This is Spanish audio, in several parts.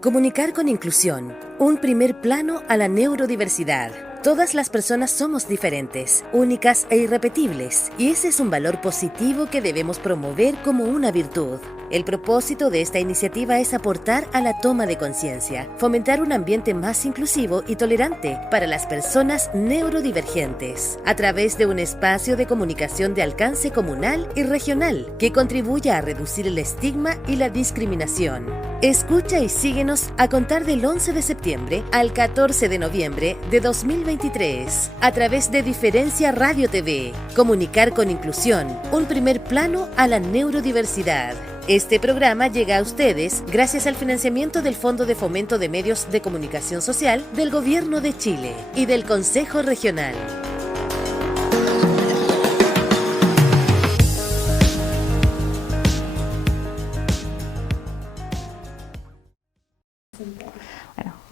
Comunicar con inclusión. Un primer plano a la neurodiversidad. Todas las personas somos diferentes, únicas e irrepetibles, y ese es un valor positivo que debemos promover como una virtud. El propósito de esta iniciativa es aportar a la toma de conciencia, fomentar un ambiente más inclusivo y tolerante para las personas neurodivergentes, a través de un espacio de comunicación de alcance comunal y regional que contribuya a reducir el estigma y la discriminación. Escucha y síguenos a contar del 11 de septiembre al 14 de noviembre de 2023 a través de Diferencia Radio TV. Comunicar con inclusión, un primer plano a la neurodiversidad. Este programa llega a ustedes gracias al financiamiento del Fondo de Fomento de Medios de Comunicación Social del Gobierno de Chile y del Consejo Regional.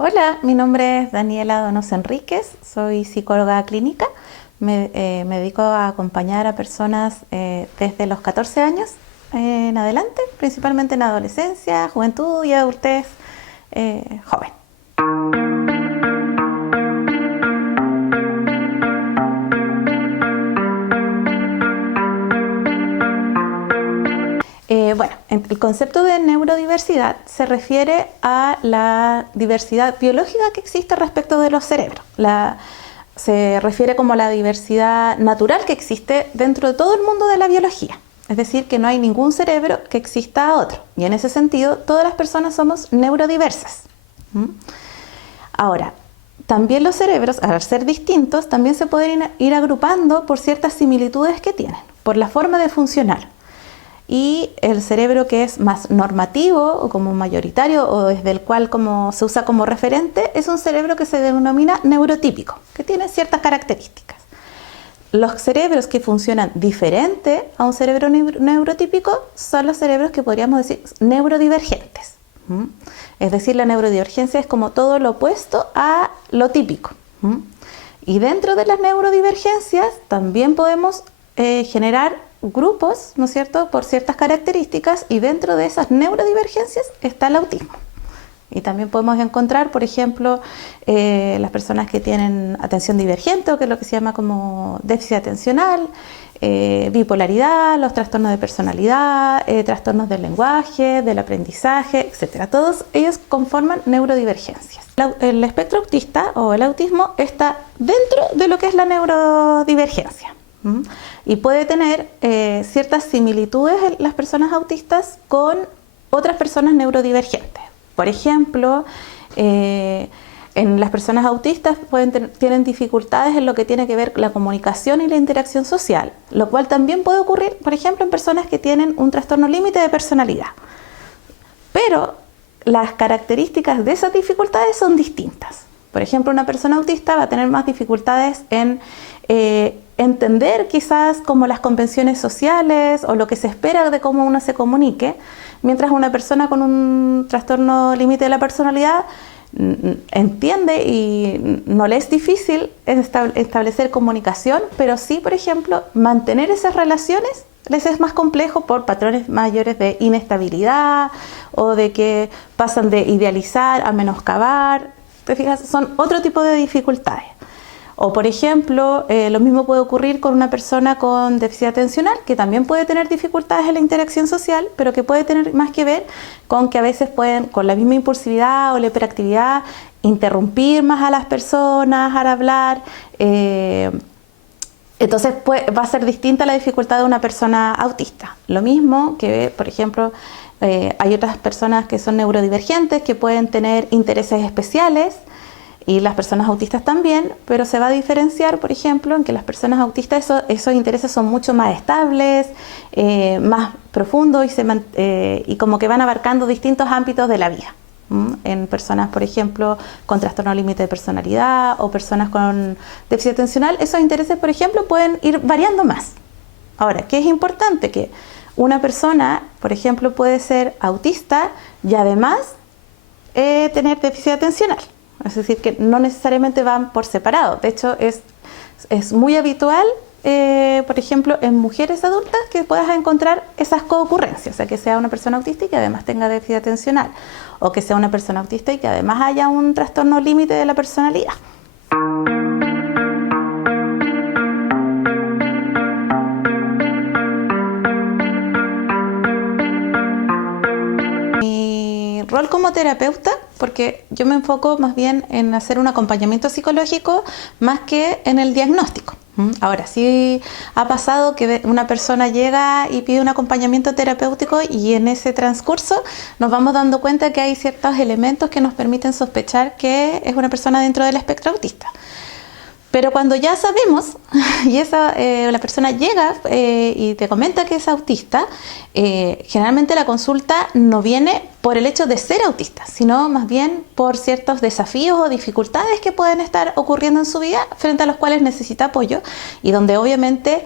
Hola, mi nombre es Daniela Donoso Enríquez, soy psicóloga clínica. Me dedico a acompañar a personas desde los 14 años en adelante, principalmente en adolescencia, juventud y adultez joven. Bueno, el concepto de neurodiversidad se refiere a la diversidad biológica que existe respecto de los cerebros. Se refiere como la diversidad natural que existe dentro de todo el mundo de la biología. Es decir, que no hay ningún cerebro que exista a otro. Y en ese sentido, todas las personas somos neurodiversas. Ahora, también los cerebros, al ser distintos, también se pueden ir agrupando por ciertas similitudes que tienen, por la forma de funcionar. Y el cerebro que es más normativo o como mayoritario o desde el cual se usa como referente es un cerebro que se denomina neurotípico, que tiene ciertas características. Los cerebros que funcionan diferente a un cerebro neurotípico son los cerebros que podríamos decir neurodivergentes. Es decir, la neurodivergencia es como todo lo opuesto a lo típico. Y dentro de las neurodivergencias también podemos generar grupos, ¿no es cierto?, por ciertas características, y dentro de esas neurodivergencias está el autismo. Y también podemos encontrar, por ejemplo, las personas que tienen atención divergente, o que es lo que se llama como déficit atencional, bipolaridad, los trastornos de personalidad, trastornos del lenguaje, del aprendizaje, etc. Todos ellos conforman neurodivergencias. El espectro autista o el autismo está dentro de lo que es la neurodivergencia. Y puede tener ciertas similitudes en las personas autistas con otras personas neurodivergentes. Por ejemplo, en las personas autistas tienen dificultades en lo que tiene que ver con la comunicación y la interacción social, lo cual también puede ocurrir, por ejemplo, en personas que tienen un trastorno límite de personalidad. Pero las características de esas dificultades son distintas. Por ejemplo, una persona autista va a tener más dificultades en entender quizás como las convenciones sociales o lo que se espera de cómo uno se comunique, mientras una persona con un trastorno límite de la personalidad entiende y no le es difícil establecer comunicación, pero sí, por ejemplo, mantener esas relaciones les es más complejo por patrones mayores de inestabilidad o de que pasan de idealizar a menoscabar. ¿Te fijas? Son otro tipo de dificultades. O por ejemplo, lo mismo puede ocurrir con una persona con déficit atencional, que también puede tener dificultades en la interacción social, pero que puede tener más que ver con que a veces pueden, con la misma impulsividad o la hiperactividad, interrumpir más a las personas al hablar. Entonces va a ser distinta la dificultad de una persona autista. Lo mismo que, por ejemplo, hay otras personas que son neurodivergentes, que pueden tener intereses especiales, y las personas autistas también, pero se va a diferenciar, por ejemplo, en que las personas autistas esos intereses son mucho más estables, más profundos y como que van abarcando distintos ámbitos de la vida. En personas, por ejemplo, con trastorno límite de personalidad o personas con déficit atencional, esos intereses, por ejemplo, pueden ir variando más. Ahora, ¿qué es importante? Que una persona, por ejemplo, puede ser autista y además tener déficit atencional. Es decir, que no necesariamente van por separado. De hecho, es muy habitual por ejemplo, en mujeres adultas, que puedas encontrar esas coocurrencias, o sea, que sea una persona autista y que además tenga déficit atencional, o que sea una persona autista y que además haya un trastorno límite de la personalidad. Mi rol como terapeuta, porque yo me enfoco más bien en hacer un acompañamiento psicológico más que en el diagnóstico. Ahora, sí ha pasado que una persona llega y pide un acompañamiento terapéutico y en ese transcurso nos vamos dando cuenta que hay ciertos elementos que nos permiten sospechar que es una persona dentro del espectro autista. Pero cuando ya sabemos, y la persona llega y te comenta que es autista, generalmente la consulta no viene por el hecho de ser autista, sino más bien por ciertos desafíos o dificultades que pueden estar ocurriendo en su vida frente a los cuales necesita apoyo y donde obviamente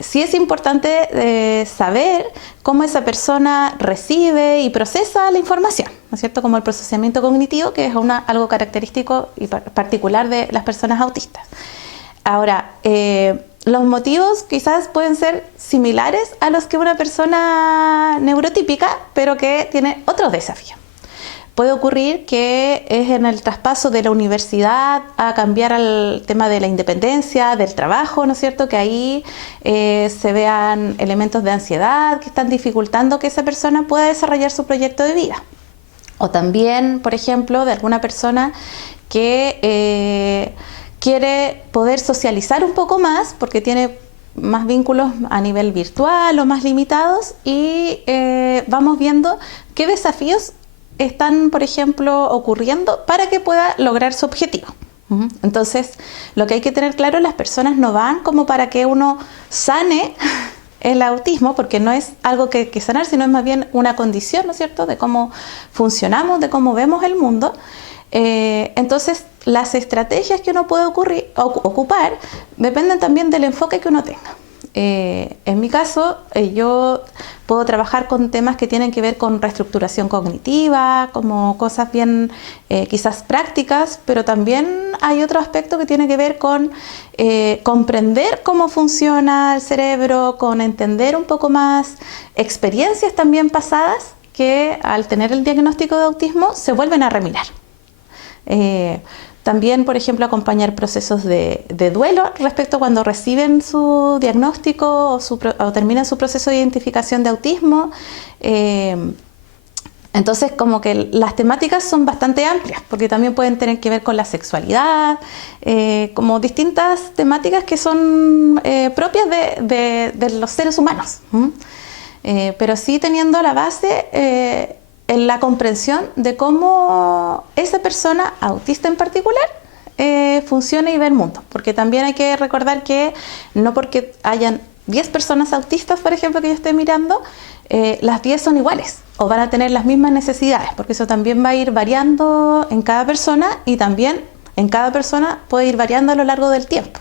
sí es importante saber cómo esa persona recibe y procesa la información, ¿no es cierto? Como el procesamiento cognitivo, que es algo característico y particular de las personas autistas. Ahora, los motivos quizás pueden ser similares a los que una persona neurotípica, pero que tiene otros desafíos. Puede ocurrir que es en el traspaso de la universidad a cambiar al tema de la independencia, del trabajo, ¿no es cierto? Que ahí se vean elementos de ansiedad que están dificultando que esa persona pueda desarrollar su proyecto de vida. O también, por ejemplo, de alguna persona que quiere poder socializar un poco más porque tiene más vínculos a nivel virtual o más limitados y vamos viendo qué desafíos están, por ejemplo, ocurriendo para que pueda lograr su objetivo. Entonces, lo que hay que tener claro, las personas no van como para que uno sane el autismo, porque no es algo que sanar, sino es más bien una condición, ¿no es cierto?, de cómo funcionamos, de cómo vemos el mundo. Entonces, las estrategias que uno puede ocupar dependen también del enfoque que uno tenga. En mi caso, yo puedo trabajar con temas que tienen que ver con reestructuración cognitiva, como cosas bien quizás prácticas, pero también hay otro aspecto que tiene que ver con comprender cómo funciona el cerebro, con entender un poco más experiencias también pasadas que al tener el diagnóstico de autismo se vuelven a remirar. También, por ejemplo, acompañar procesos de duelo respecto a cuando reciben su diagnóstico o terminan su proceso de identificación de autismo. Entonces, como que las temáticas son bastante amplias, porque también pueden tener que ver con la sexualidad, como distintas temáticas que son propias de los seres humanos. Pero sí teniendo la base en la comprensión de cómo esa persona autista en particular funciona y ve el mundo. Porque también hay que recordar que no porque hayan 10 personas autistas, por ejemplo, que yo estoy mirando, las 10 son iguales o van a tener las mismas necesidades, porque eso también va a ir variando en cada persona y también en cada persona puede ir variando a lo largo del tiempo.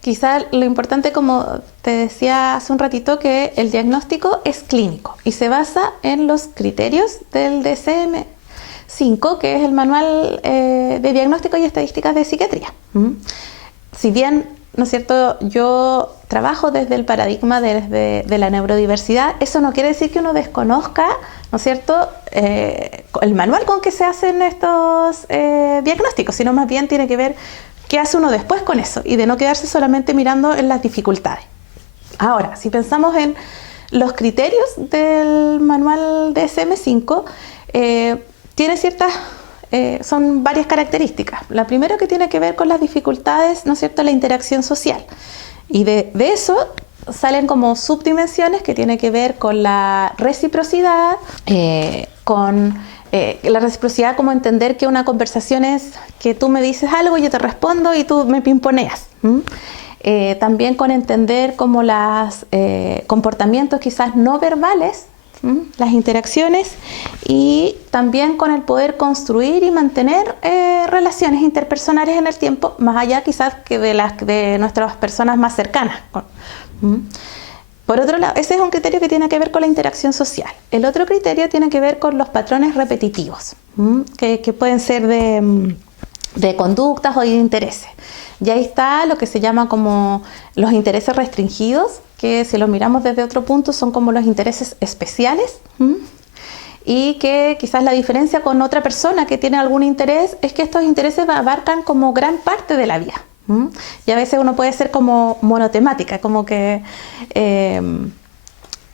Quizá lo importante, como te decía hace un ratito, que el diagnóstico es clínico y se basa en los criterios del DSM-5, que es el Manual de Diagnóstico y Estadísticas de Psiquiatría. Si bien, ¿no es cierto?, yo trabajo desde el paradigma de la neurodiversidad, eso no quiere decir que uno desconozca, ¿no es cierto?, el manual con que se hacen estos diagnósticos, sino más bien tiene que ver qué hace uno después con eso y de no quedarse solamente mirando en las dificultades. Ahora, si pensamos en los criterios del manual DSM-5, tiene son varias características. La primera que tiene que ver con las dificultades, ¿no es cierto?, la interacción social. Y de eso salen como subdimensiones que tienen que ver con la reciprocidad, la reciprocidad, como entender que una conversación es que tú me dices algo, yo te respondo y tú me pimponeas. También con entender como los comportamientos quizás no verbales, las interacciones, y también con el poder construir y mantener relaciones interpersonales en el tiempo, más allá quizás que de nuestras personas más cercanas. Por otro lado, ese es un criterio que tiene que ver con la interacción social. El otro criterio tiene que ver con los patrones repetitivos, que pueden ser de conductas o de intereses. Y ahí está lo que se llama como los intereses restringidos, que si los miramos desde otro punto son como los intereses especiales, y que quizás la diferencia con otra persona que tiene algún interés es que estos intereses abarcan como gran parte de la vida. Y a veces uno puede ser como monotemática, como que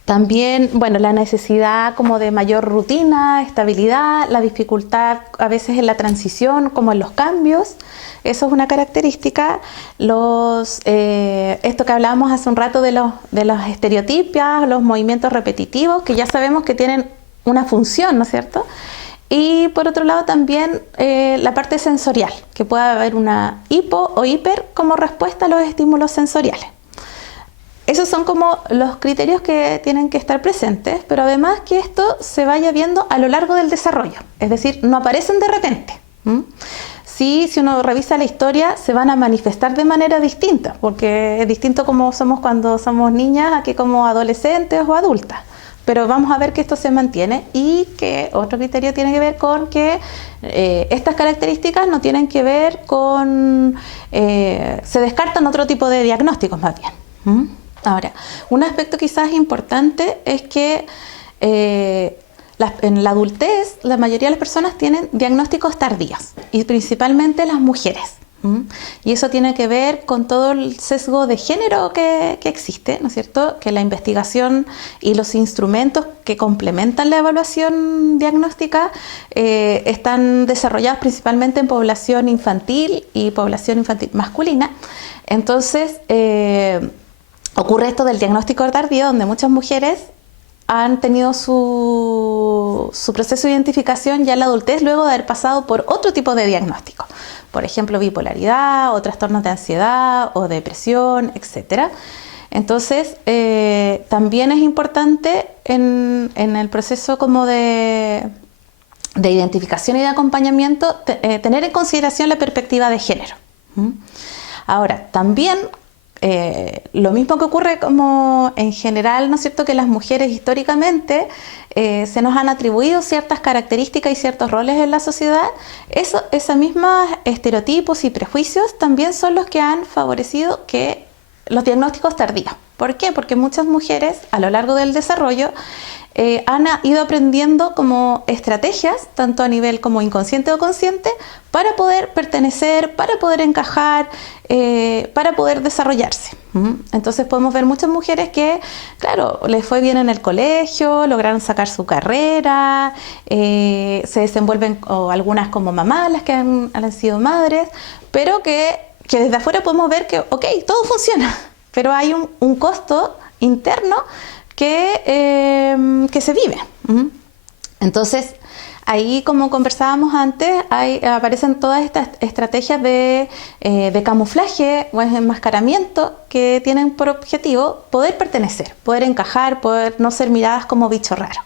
también, bueno, la necesidad como de mayor rutina, estabilidad, la dificultad a veces en la transición, como en los cambios. Eso es una característica. Esto que hablábamos hace un rato de las estereotipias, los movimientos repetitivos, que ya sabemos que tienen una función, ¿no es cierto? Y por otro lado también la parte sensorial, que puede haber una hipo o hiper como respuesta a los estímulos sensoriales. Esos son como los criterios que tienen que estar presentes, pero además que esto se vaya viendo a lo largo del desarrollo, es decir, no aparecen de repente. Sí, si uno revisa la historia, se van a manifestar de manera distinta, porque es distinto como somos cuando somos niñas a que como adolescentes o adultas. Pero vamos a ver que esto se mantiene y que otro criterio tiene que ver con que estas características no tienen que ver con... se descartan otro tipo de diagnósticos más bien. Ahora, un aspecto quizás importante es que en la adultez la mayoría de las personas tienen diagnósticos tardíos y principalmente las mujeres. Y eso tiene que ver con todo el sesgo de género que existe, ¿no es cierto? Que la investigación y los instrumentos que complementan la evaluación diagnóstica están desarrollados principalmente en población infantil y población infantil masculina. Entonces, ocurre esto del diagnóstico tardío, donde muchas mujeres han tenido su proceso de identificación ya en la adultez luego de haber pasado por otro tipo de diagnóstico. Por ejemplo, bipolaridad o trastornos de ansiedad o depresión, etc. Entonces, también es importante en el proceso como de identificación y de acompañamiento tener en consideración la perspectiva de género. Ahora, también lo mismo que ocurre como en general, ¿no es cierto?, que las mujeres históricamente se nos han atribuido ciertas características y ciertos roles en la sociedad. Esos mismos estereotipos y prejuicios también son los que han favorecido que los diagnósticos tardíos. ¿Por qué? Porque muchas mujeres a lo largo del desarrollo han ido aprendiendo como estrategias, tanto a nivel como inconsciente o consciente, para poder pertenecer, para poder encajar, para poder desarrollarse. Entonces podemos ver muchas mujeres que, claro, les fue bien en el colegio, lograron sacar su carrera, se desenvuelven, o algunas como mamás, las que han sido madres, pero que desde afuera podemos ver que, ok, todo funciona, pero hay un costo interno que se vive. Entonces, ahí, como conversábamos antes, aparecen todas estas estrategias de camuflaje o enmascaramiento que tienen por objetivo poder pertenecer, poder encajar, poder no ser miradas como bicho raro.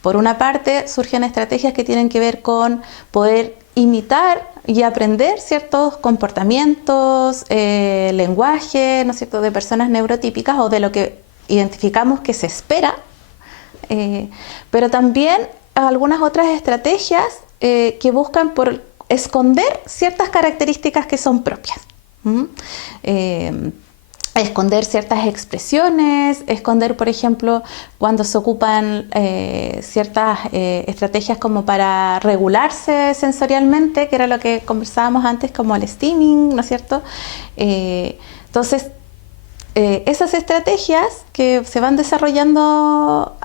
Por una parte, surgen estrategias que tienen que ver con poder imitar y aprender ciertos comportamientos, lenguaje, ¿no es cierto?, de personas neurotípicas o de lo que identificamos que se espera, pero también algunas otras estrategias que buscan por esconder ciertas características que son propias. Esconder ciertas expresiones, esconder, por ejemplo, cuando se ocupan ciertas estrategias como para regularse sensorialmente, que era lo que conversábamos antes, como el stimming, ¿no es cierto? Entonces, esas estrategias que se van desarrollando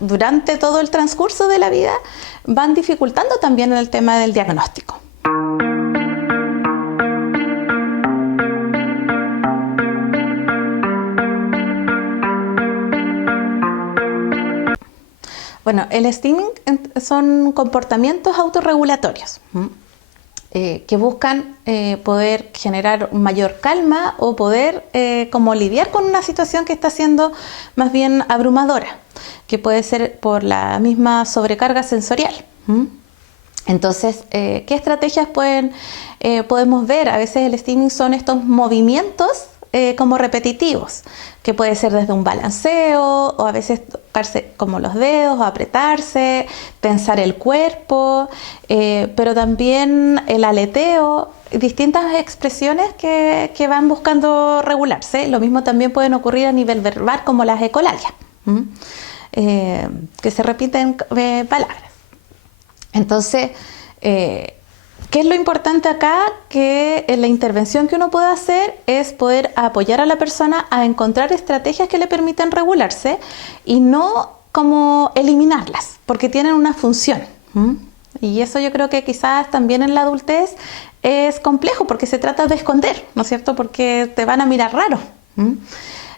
durante todo el transcurso de la vida van dificultando también el tema del diagnóstico. Bueno, el stimming son comportamientos autorregulatorios. Que buscan poder generar mayor calma o poder como lidiar con una situación que está siendo más bien abrumadora, que puede ser por la misma sobrecarga sensorial. Entonces, ¿qué estrategias podemos ver? A veces el stimming son estos movimientos como repetitivos, que puede ser desde un balanceo o a veces tocarse como los dedos o apretarse, tensar el cuerpo, pero también el aleteo, distintas expresiones que van buscando regularse. Lo mismo también pueden ocurrir a nivel verbal como las ecolalias, que se repiten palabras. Entonces, ¿qué es lo importante acá? Que la intervención que uno puede hacer es poder apoyar a la persona a encontrar estrategias que le permitan regularse y no como eliminarlas, porque tienen una función. Y eso yo creo que quizás también en la adultez es complejo, porque se trata de esconder, ¿no es cierto? Porque te van a mirar raro.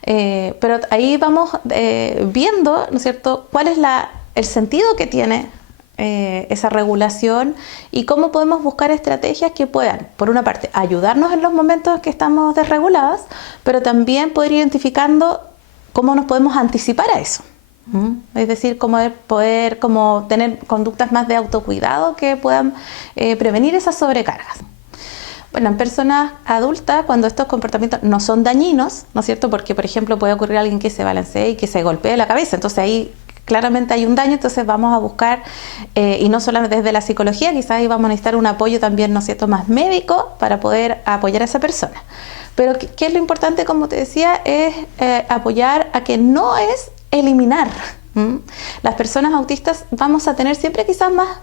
Pero ahí vamos viendo, ¿no es cierto?, cuál es el sentido que tiene esa regulación y cómo podemos buscar estrategias que puedan, por una parte, ayudarnos en los momentos que estamos desregulados, pero también poder ir identificando cómo nos podemos anticipar a eso. Es decir, poder tener conductas más de autocuidado que puedan prevenir esas sobrecargas. Bueno, en personas adultas, cuando estos comportamientos no son dañinos, ¿no es cierto? Porque, por ejemplo, puede ocurrir alguien que se balancee y que se golpee la cabeza, entonces ahí claramente hay un daño, entonces vamos a buscar, y no solamente desde la psicología, quizás ahí vamos a necesitar un apoyo también, ¿no es cierto?, más médico para poder apoyar a esa persona. Pero ¿qué es lo importante, como te decía? Es apoyar a que no es eliminar. Las personas autistas vamos a tener siempre quizás más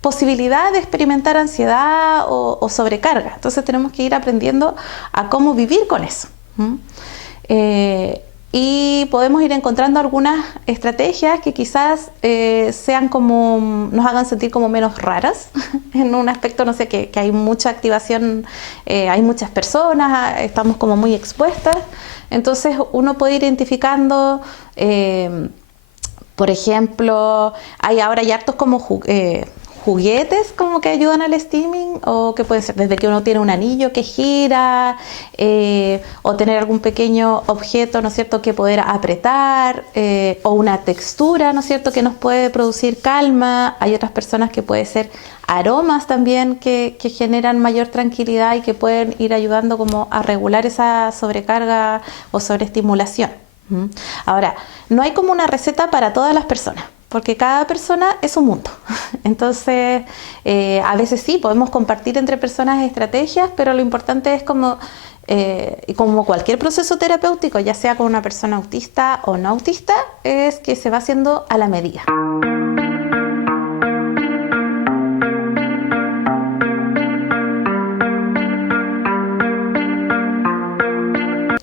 posibilidad de experimentar ansiedad o sobrecarga, entonces tenemos que ir aprendiendo a cómo vivir con eso. Y podemos ir encontrando algunas estrategias que quizás sean como, nos hagan sentir como menos raras, en un aspecto, no sé, que hay mucha activación, hay muchas personas, estamos como muy expuestas, entonces uno puede ir identificando, por ejemplo, hay ahora ya hartos como juguetes como que ayudan al steaming, o que puede ser desde que uno tiene un anillo que gira, o tener algún pequeño objeto, ¿no es cierto?, que poder apretar, o una textura, ¿no es cierto?, que nos puede producir calma. Hay otras personas que puede ser aromas también que generan mayor tranquilidad y que pueden ir ayudando como a regular esa sobrecarga o sobreestimulación. Ahora, no hay como una receta para todas las personas, porque cada persona es un mundo. Entonces, a veces sí, podemos compartir entre personas estrategias, pero lo importante es como cualquier proceso terapéutico, ya sea con una persona autista o no autista, es que se va haciendo a la medida.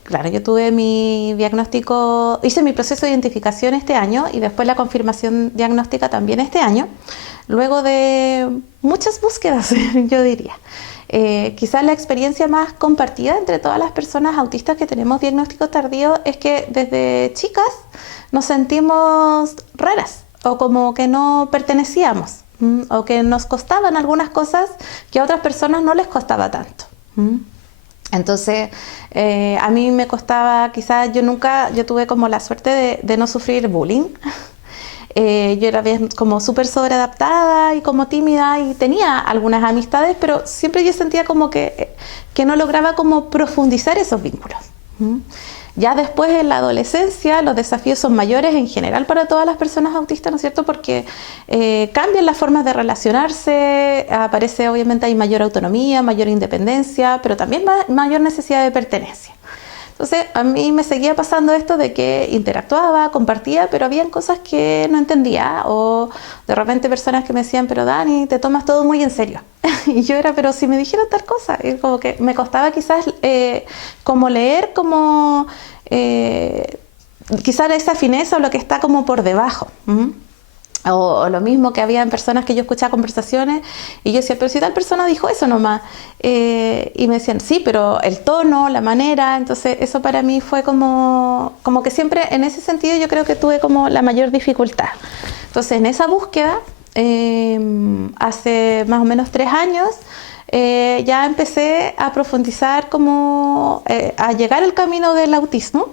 Claro, yo tuve mi diagnóstico, hice mi proceso de identificación este año y después la confirmación diagnóstica también este año, luego de muchas búsquedas, yo diría. Quizás la experiencia más compartida entre todas las personas autistas que tenemos diagnóstico tardío es que desde chicas nos sentimos raras o como que no pertenecíamos, o que nos costaban algunas cosas que a otras personas no les costaba tanto. Entonces, a mí me costaba, quizás yo tuve como la suerte de no sufrir bullying. Yo era bien como súper sobreadaptada y como tímida y tenía algunas amistades, pero siempre yo sentía como que no lograba como profundizar esos vínculos. Ya después en la adolescencia los desafíos son mayores en general para todas las personas autistas, ¿no es cierto? Porque cambian las formas de relacionarse, aparece obviamente hay mayor autonomía, mayor independencia, pero también mayor necesidad de pertenencia. Entonces a mí me seguía pasando esto de que interactuaba, compartía, pero habían cosas que no entendía, o de repente personas que me decían, pero Dani, te tomas todo muy en serio. Y yo era, pero si me dijeron tal cosa, y como que me costaba quizás como leer como quizás esa fineza o lo que está como por debajo. O lo mismo que había en personas que yo escuchaba conversaciones y yo decía, pero si tal persona dijo eso nomás, y me decían, sí, pero el tono, la manera, entonces eso para mí fue como que siempre en ese sentido yo creo que tuve como la mayor dificultad. Entonces en esa búsqueda, hace más o menos 3 años, ya empecé a profundizar a llegar al camino del autismo.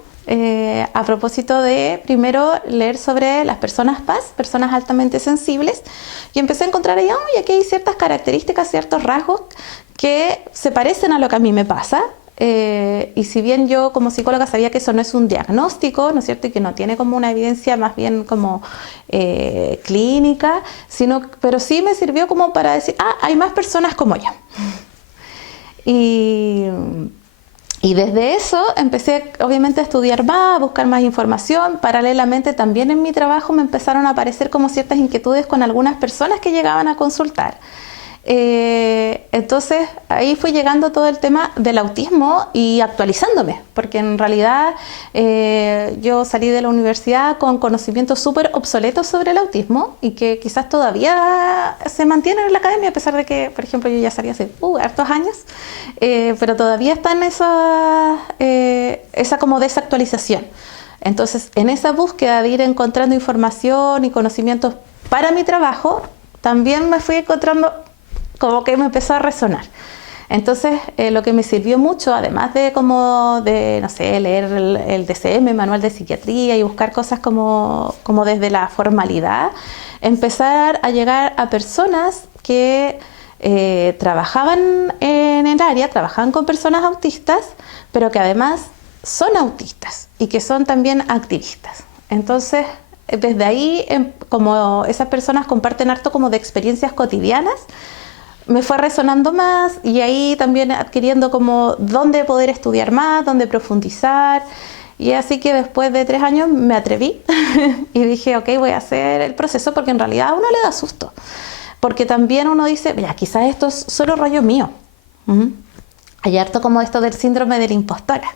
A propósito de, primero, leer sobre las personas PAS, personas altamente sensibles, y empecé a encontrar ahí, oye, aquí hay ciertas características, ciertos rasgos que se parecen a lo que a mí me pasa, y si bien yo como psicóloga sabía que eso no es un diagnóstico, ¿no es cierto? Y que no tiene como una evidencia más bien como clínica, pero sí me sirvió como para decir, hay más personas como yo. Y desde eso empecé obviamente a estudiar más, a buscar más información. Paralelamente también en mi trabajo me empezaron a aparecer como ciertas inquietudes con algunas personas que llegaban a consultar. Entonces ahí fue llegando todo el tema del autismo y actualizándome, porque en realidad yo salí de la universidad con conocimientos súper obsoletos sobre el autismo y que quizás todavía se mantienen en la academia, a pesar de que, por ejemplo, yo ya salí hace hartos años, pero todavía está en esa como desactualización. Entonces, en esa búsqueda de ir encontrando información y conocimientos para mi trabajo, también me fui encontrando como que me empezó a resonar. Entonces, lo que me sirvió mucho, además de no sé, leer el DCM, Manual de Psiquiatría, y buscar cosas como desde la formalidad, empezar a llegar a personas que trabajaban en el área, trabajaban con personas autistas, pero que además son autistas y que son también activistas. Entonces, desde ahí, como esas personas comparten harto como de experiencias cotidianas, me fue resonando más, y ahí también adquiriendo como dónde poder estudiar más, dónde profundizar. Y así que después de 3 años me atreví y dije, ok, voy a hacer el proceso, porque en realidad a uno le da susto. Porque también uno dice, mira, quizás esto es solo rollo mío. Hay harto como esto del síndrome de la impostora.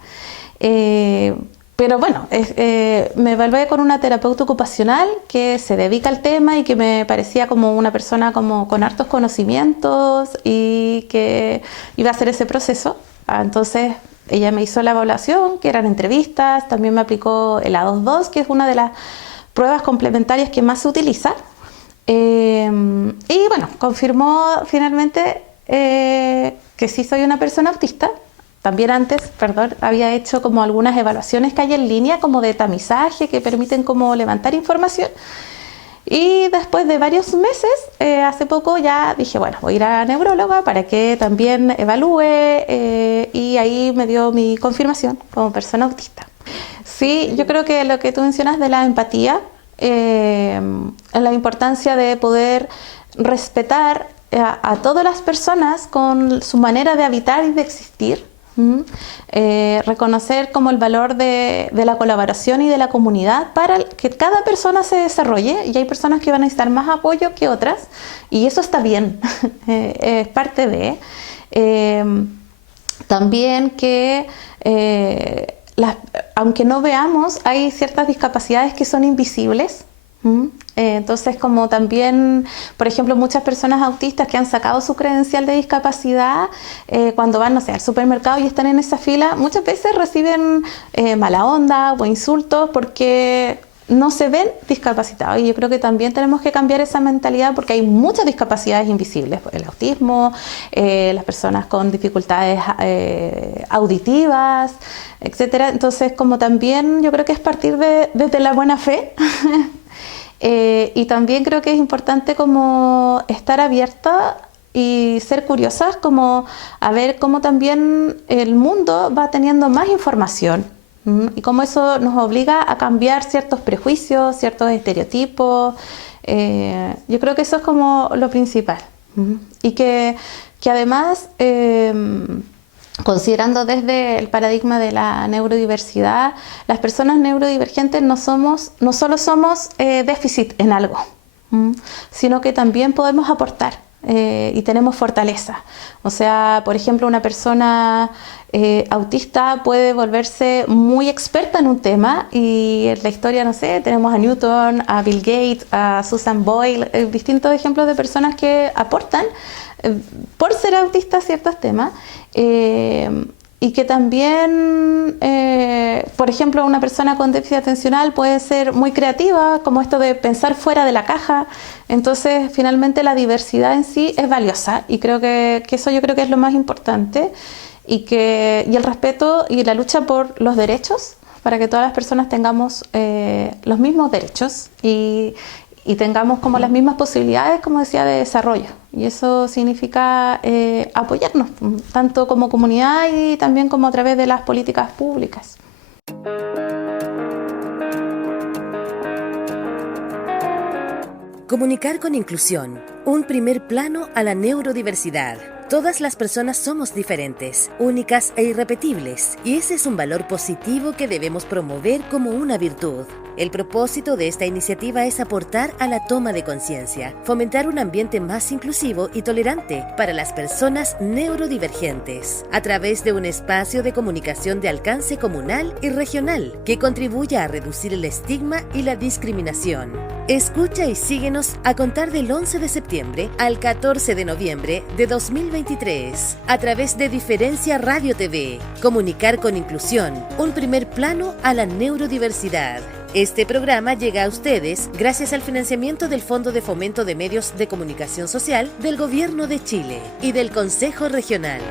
Pero bueno, me evalué con una terapeuta ocupacional que se dedica al tema y que me parecía como una persona como con hartos conocimientos y que iba a hacer ese proceso. Entonces ella me hizo la evaluación, que eran entrevistas, también me aplicó el A22, que es una de las pruebas complementarias que más se utiliza. Y bueno, confirmó finalmente que sí soy una persona autista. También antes, había hecho como algunas evaluaciones que hay en línea, como de tamizaje, que permiten como levantar información. Y después de varios meses, hace poco ya dije, bueno, voy a ir a la neuróloga para que también evalúe, y ahí me dio mi confirmación como persona autista. Sí, yo creo que lo que tú mencionas de la empatía, la importancia de poder respetar a todas las personas con su manera de habitar y de existir. Reconocer como el valor de la colaboración y de la comunidad para que cada persona se desarrolle, y hay personas que van a necesitar más apoyo que otras, y eso está bien. Es parte de también que aunque no veamos, hay ciertas discapacidades que son invisibles. Entonces, como también, por ejemplo, muchas personas autistas que han sacado su credencial de discapacidad, cuando van, no sé, al supermercado y están en esa fila, muchas veces reciben mala onda o insultos porque no se ven discapacitados. Y yo creo que también tenemos que cambiar esa mentalidad, porque hay muchas discapacidades invisibles: el autismo, las personas con dificultades auditivas, etcétera. Entonces, como también yo creo que es partir desde la buena fe. Y también creo que es importante como estar abierta y ser curiosas, como a ver cómo también el mundo va teniendo más información, y cómo eso nos obliga a cambiar ciertos prejuicios, ciertos estereotipos. Yo creo que eso es como lo principal. Y que además, considerando desde el paradigma de la neurodiversidad, las personas neurodivergentes no solo somos déficit en algo, sino que también podemos aportar, y tenemos fortaleza. O sea, por ejemplo, una persona autista puede volverse muy experta en un tema, y en la historia, no sé, tenemos a Newton, a Bill Gates, a Susan Boyle, distintos ejemplos de personas que aportan por ser autistas ciertos temas, y que también, por ejemplo, una persona con déficit atencional puede ser muy creativa, como esto de pensar fuera de la caja. Entonces, finalmente, la diversidad en sí es valiosa, y creo que eso yo creo que es lo más importante, y el respeto y la lucha por los derechos, para que todas las personas tengamos los mismos derechos, y y tengamos como las mismas posibilidades, como decía, de desarrollo. Y eso significa apoyarnos, tanto como comunidad y también como a través de las políticas públicas. Comunicar con inclusión. Un primer plano a la neurodiversidad. Todas las personas somos diferentes, únicas e irrepetibles, y ese es un valor positivo que debemos promover como una virtud. El propósito de esta iniciativa es aportar a la toma de conciencia, fomentar un ambiente más inclusivo y tolerante para las personas neurodivergentes, a través de un espacio de comunicación de alcance comunal y regional que contribuya a reducir el estigma y la discriminación. Escucha y síguenos a contar del 11 de septiembre al 14 de noviembre de 2023 a través de Diferencia Radio TV. Comunicar con inclusión, un primer plano a la neurodiversidad. Este programa llega a ustedes gracias al financiamiento del Fondo de Fomento de Medios de Comunicación Social del Gobierno de Chile y del Consejo Regional.